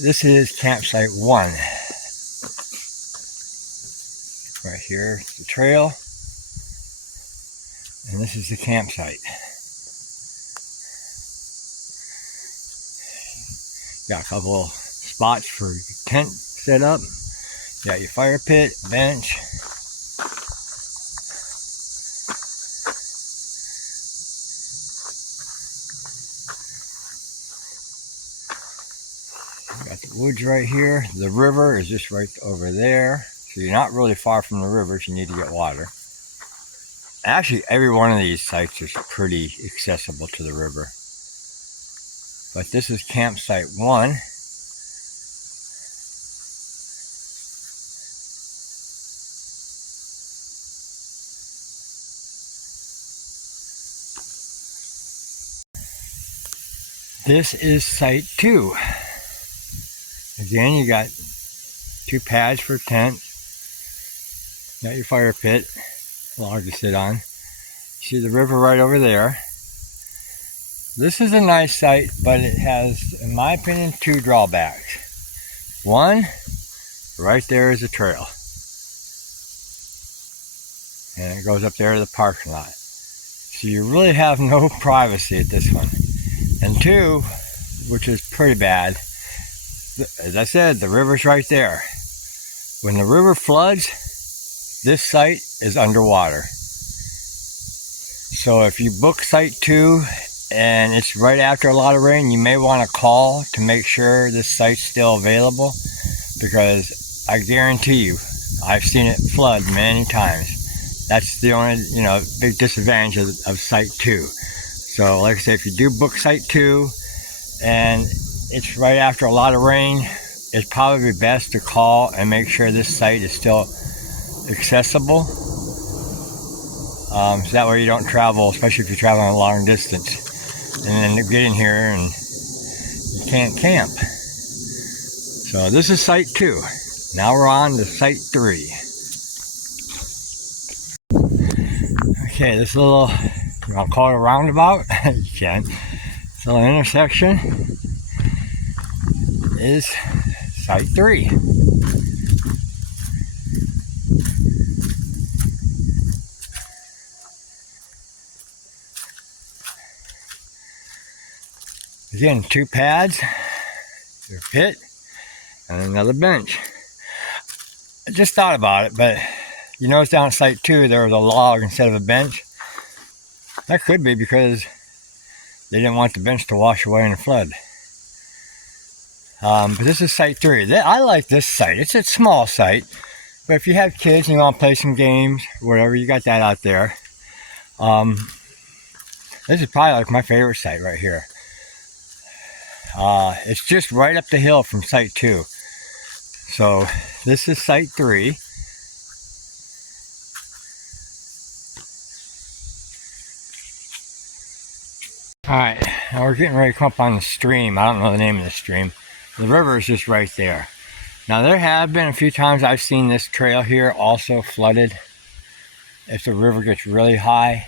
This is campsite 1. Right here, the trail, and this is the campsite. Got a couple spots for your tent set up. Got your fire pit, bench. Got the woods right here. The river is just right over there. So you're not really far from the river if you need to get water. Actually, every one of these sites is pretty accessible to the river. But this is campsite 1. This is site 2. Again, you got 2 pads for tent. Got your fire pit, log to sit on. See the river right over there. This is a nice site, but it has, in my opinion, 2 drawbacks. One, right there is a trail. And it goes up there to the parking lot. So you really have no privacy at this one. And 2, which is pretty bad, as I said, the river's right there. When the river floods, this site is underwater. So if you book site 2 and it's right after a lot of rain, you may want to call to make sure this site's still available, because I guarantee you, I've seen it flood many times. That's the only, big disadvantage of site 2. So like I say, if you do book site 2 and it's right after a lot of rain, it's probably best to call and make sure this site is still accessible. So that way you don't travel, especially if you're traveling a long distance, and then you get in here and you can't camp. So this is site 2. Now we're on to site 3. Okay, this little, I'll call it a roundabout, you can. This little intersection is site 3. Again, 2 pads, your pit, and another bench. I just thought about it, but you notice down at site 2 there was a log instead of a bench. That could be because they didn't want the bench to wash away in the flood. But this is site 3. I like this site. It's a small site, but if you have kids and you want to play some games, whatever, you got that out there. This is probably like my favorite site right here. It's just right up the hill from site 2. So this is site 3. Alright, now we're getting ready to come up on the stream. I don't know the name of the stream. The river is just right there. Now there have been a few times I've seen this trail here also flooded if the river gets really high.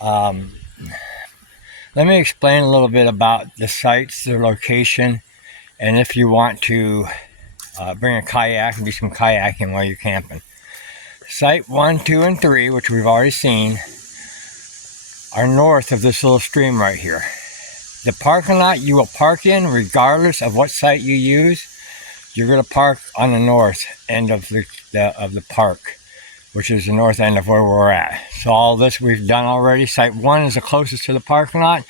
Let me explain a little bit about the sites, their location, and if you want to bring a kayak and do some kayaking while you're camping. Site 1, 2, and 3, which we've already seen, are north of this little stream right here. The parking lot you will park in, regardless of what site you use, you're going to park on the north end of the park, which is the north end of where we're at. So all this we've done already. Site 1 is the closest to the parking lot,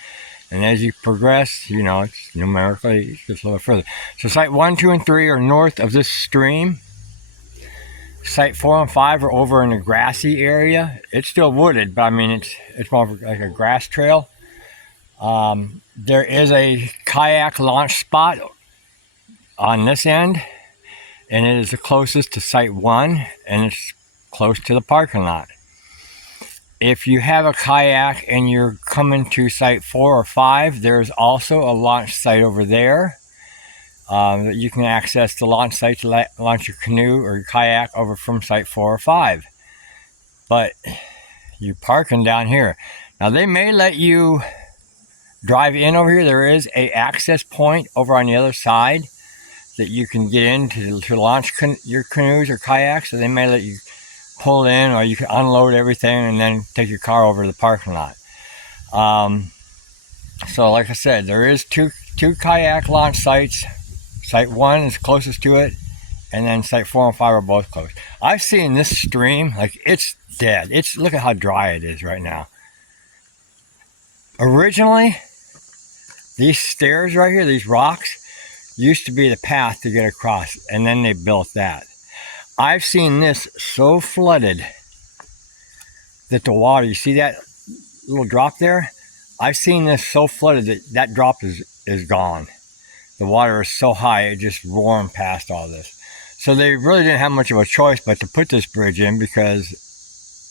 and as you progress, it's numerically, it gets a little further. So site 1, 2, and 3 are north of this stream. Site 4 and 5 are over in the grassy area. It's still wooded, but I mean, it's more like a grass trail. There is a kayak launch spot on this end, and it is the closest to site 1, and it's close to the parking lot. If you have a kayak and you're coming to site 4 or 5, there's also a launch site over there. That you can access the launch site to launch your canoe or your kayak over from site 4 or 5. But you're parking down here. Now they may let you drive in over here, there is a access point over on the other side that you can get in to launch your canoes or kayaks. So they may let you pull in, or you can unload everything and then take your car over to the parking lot. So like I said, there is two kayak launch sites. Site 1 is closest to it, and then site 4 and 5 are both close. I've seen this stream, like, it's dead. Look at how dry it is right now. Originally, these stairs right here, these rocks, used to be the path to get across, and then they built that. I've seen this so flooded that the water, you see that little drop there? I've seen this so flooded that that drop is gone. The water is so high, it just roaring past all this. So they really didn't have much of a choice but to put this bridge in, because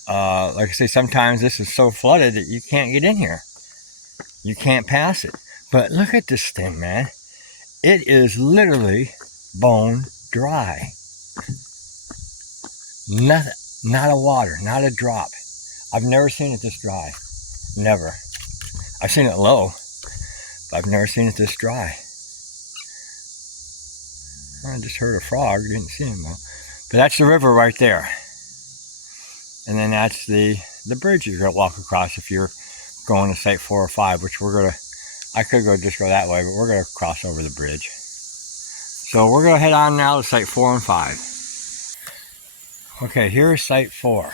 like I say, sometimes this is so flooded that you can't get in here. You can't pass it. But look at this thing, man. It is literally bone dry. Not a water, not a drop. I've never seen it this dry. Never. I've seen it low, but I've never seen it this dry. I just heard a frog, didn't see him though. But that's the river right there. And then that's the bridge you're gonna walk across if you're going to site 4 or 5, which I could just go that way, but we're gonna cross over the bridge. So we're gonna head on now to site 4 and 5. Okay, here's site 4.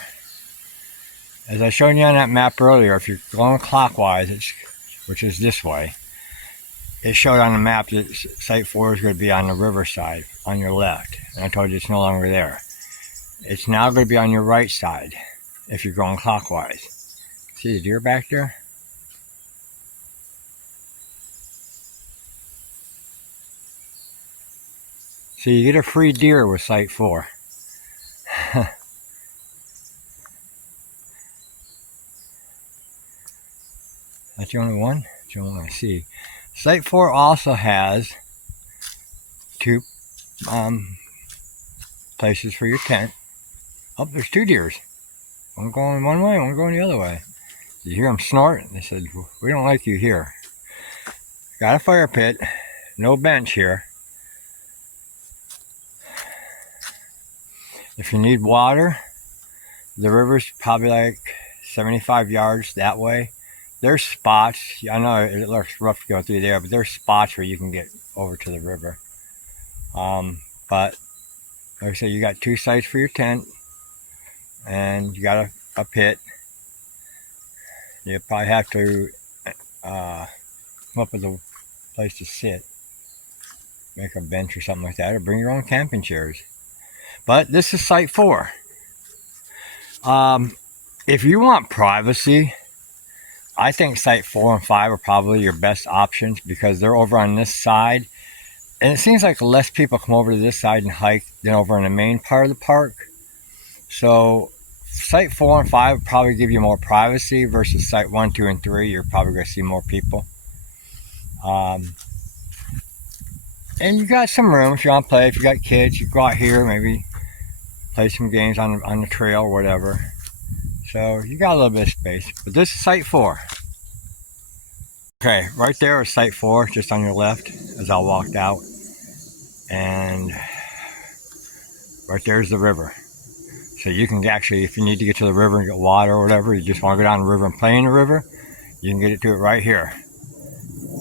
As I showed you on that map earlier, if you're going clockwise, which is this way, it showed on the map that site 4 is going to be on the river side, on your left. And I told you it's no longer there. It's now going to be on your right side, if you're going clockwise. See the deer back there? So you get a free deer with site 4. That's the only one? That's the only one I see. Site 4 also has 2 places for your tent. Oh, there's 2 deers. One going one way, one going the other way. You hear them snort? They said, we don't like you here. Got a fire pit, no bench here. If you need water, the river's probably like 75 yards that way. There's spots, I know it looks rough to go through there, but there's spots where you can get over to the river. But like I said, you got 2 sites for your tent, and you got a pit. You probably have to come up with a place to sit, make a bench or something like that, or bring your own camping chairs. But this is site 4. If you want privacy, I think site 4 and 5 are probably your best options, because they're over on this side. And it seems like less people come over to this side and hike than over in the main part of the park. So site 4 and 5 would probably give you more privacy versus site 1, 2, and 3. You're probably going to see more people. And you got some room if you want to play. If you got kids, you go out here, maybe play some games on the trail or whatever. So you got a little bit of space. But this is site 4. Okay, right there is site 4, just on your left as I walked out. And right there's the river. So you can actually, if you need to get to the river and get water or whatever, you just want to go down the river and play in the river, you can get it to it right here.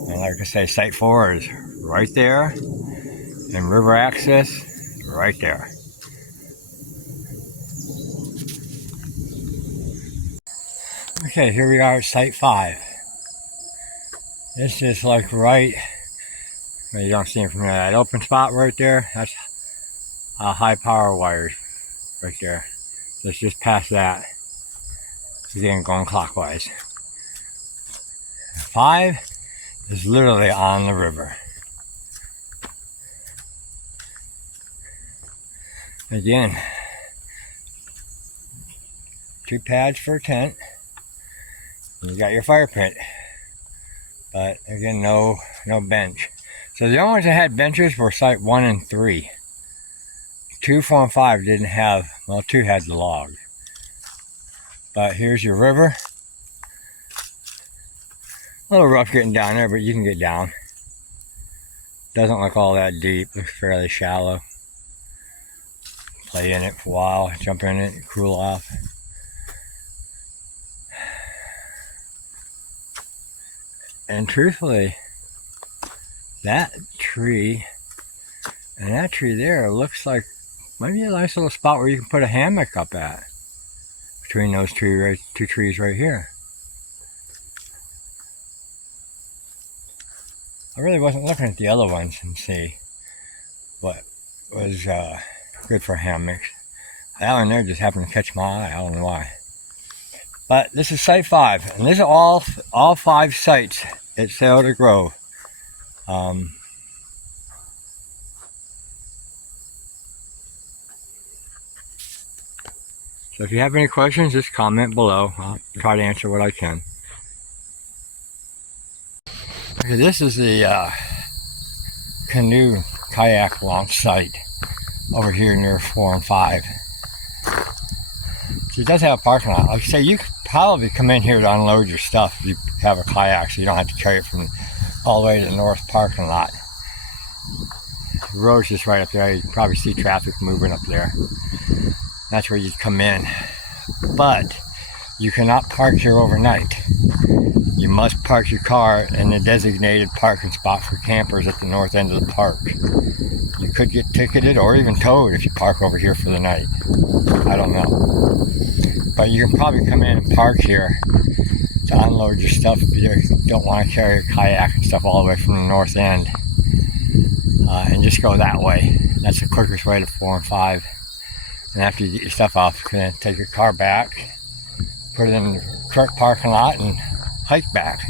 And like I say, site 4 is right there, and river access right there. Okay, here we are at site 5. It's just like right, you don't see it from there, that open spot right there, that's high power wires right there. So it's just past that. Again, going clockwise. 5 is literally on the river. Again, 2 pads for a tent. You got your fire pit. But again, no bench. So the only ones that had benches were site 1 and 3. 2, 4, and 5 didn't have, well, 2 had the log. But here's your river. A little rough getting down there, but you can get down. Doesn't look all that deep, looks fairly shallow. Play in it for a while, jump in it, cool off. And truthfully, that tree and that tree there looks like maybe a nice little spot where you can put a hammock up at. Between those two trees right here. I really wasn't looking at the other ones and see what was good for hammocks. That one there just happened to catch my eye. I don't know why. But this is Site 5, and this is all 5 sites at Scioto Grove. So if you have any questions, just comment below. I'll try to answer what I can. Okay, this is the canoe kayak launch site over here near 4 and 5. So it does have a parking lot. Like I say, you could probably come in here to unload your stuff if you have a kayak, so you don't have to carry it from all the way to the north parking lot. The road's just right up there. You can probably see traffic moving up there. That's where you come in. But you cannot park here overnight. You must park your car in the designated parking spot for campers at the north end of the park. You could get ticketed or even towed if you park over here for the night. I don't know. But you can probably come in and park here to unload your stuff if you don't want to carry a kayak and stuff all the way from the north end. And just go that way. That's the quickest way to 4 and 5. And after you get your stuff off, you can take your car back, put it in the truck parking lot, and hike back.